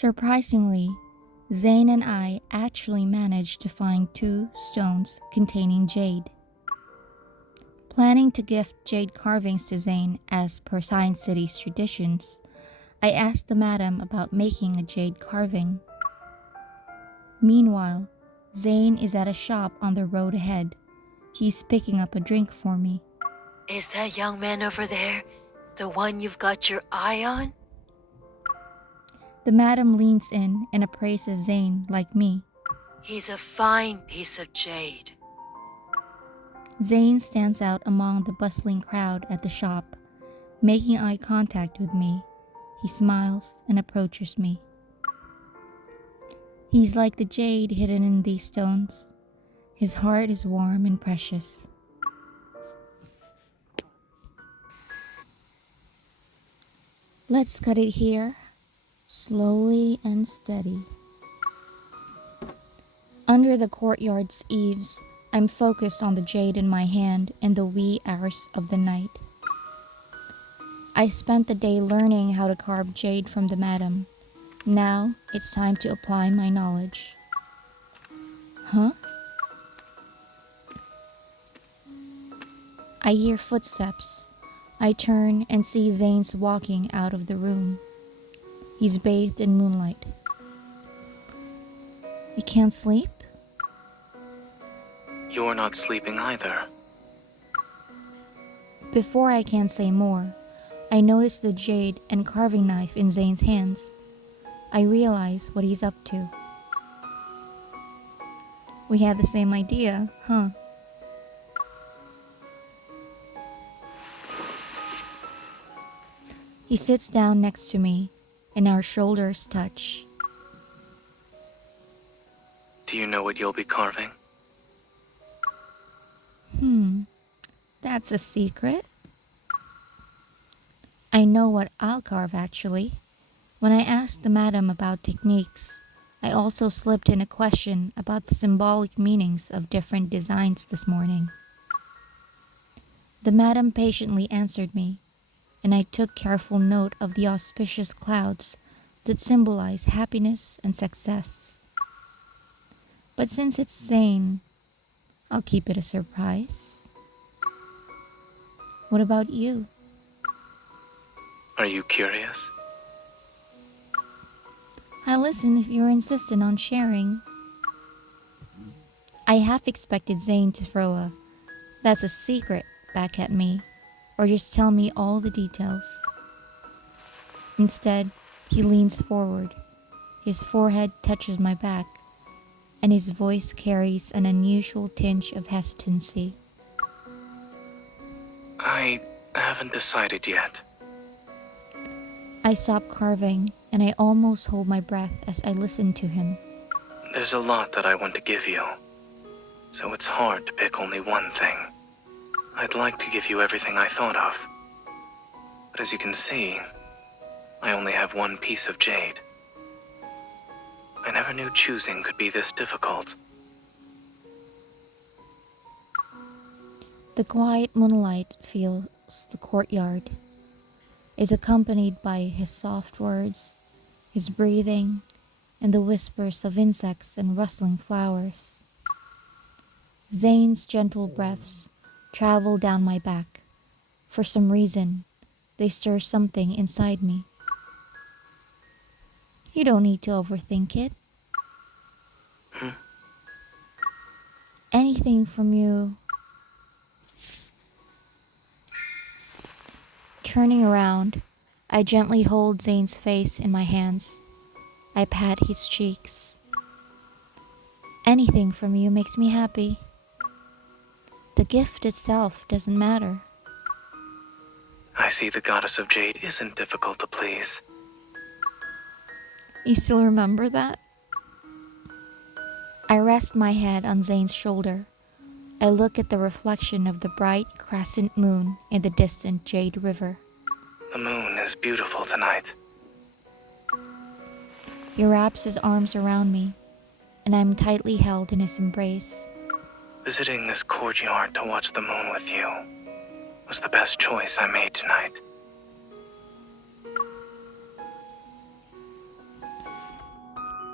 Surprisingly, Zayne and I actually managed to find 2 stones containing jade. Planning to gift jade carvings to Zayne as per Science City's traditions, I asked the madam about making a jade carving. Meanwhile, Zayne is at a shop on the road ahead. He's picking up a drink for me. Is that young man over there the one you've got your eye on? The madam leans in and appraises Zayne like me. He's a fine piece of jade. Zayne stands out among the bustling crowd at the shop, making eye contact with me. He smiles and approaches me. He's like the jade hidden in these stones. His heart is warm and precious. Let's cut it here, slowly and steady. Under the courtyard's eaves, I'm focused on the jade in my hand in the wee hours of the night. I spent the day learning how to carve jade from the madam. Now it's time to apply my knowledge. Huh? I hear footsteps. I turn and see Zayne walking out of the room. He's bathed in moonlight. You can't sleep? You're not sleeping either. Before I can say more, I notice the jade and carving knife in Zayne's hands. I realize what he's up to. We had the same idea, huh? He sits down next to me, and our shoulders touch. Do you know what you'll be carving? That's a secret. I know what I'll carve actually. When I asked the madam about techniques, I also slipped in a question about the symbolic meanings of different designs this morning. The madam patiently answered me, and I took careful note of the auspicious clouds that symbolize happiness and success. But since it's Zayne, I'll keep it a surprise. What about you? Are you curious? I'll listen if you're insistent on sharing. I half expected Zayne to throw a "that's a secret" back at me, or just tell me all the details. Instead, he leans forward. His forehead touches my back, and his voice carries an unusual tinge of hesitancy. I haven't decided yet. I stop carving, and I almost hold my breath as I listen to him. There's a lot that I want to give you, so it's hard to pick only one thing. I'd like to give you everything I thought of, but as you can see, I only have one piece of jade. I never knew choosing could be this difficult. The quiet moonlight fills the courtyard. It's accompanied by his soft words, his breathing, and the whispers of insects and rustling flowers. Zayne's gentle breaths travel down my back. For some reason, they stir something inside me. You don't need to overthink it. Anything from you. Turning around, I gently hold Zayne's face in my hands. I pat his cheeks. Anything from you makes me happy. The gift itself doesn't matter. I see the goddess of jade isn't difficult to please. You still remember that? I rest my head on Zayne's shoulder. I look at the reflection of the bright crescent moon in the distant Jade River. The moon is beautiful tonight. He wraps his arms around me, and I'm tightly held in his embrace. Visiting this courtyard to watch the moon with you was the best choice I made tonight.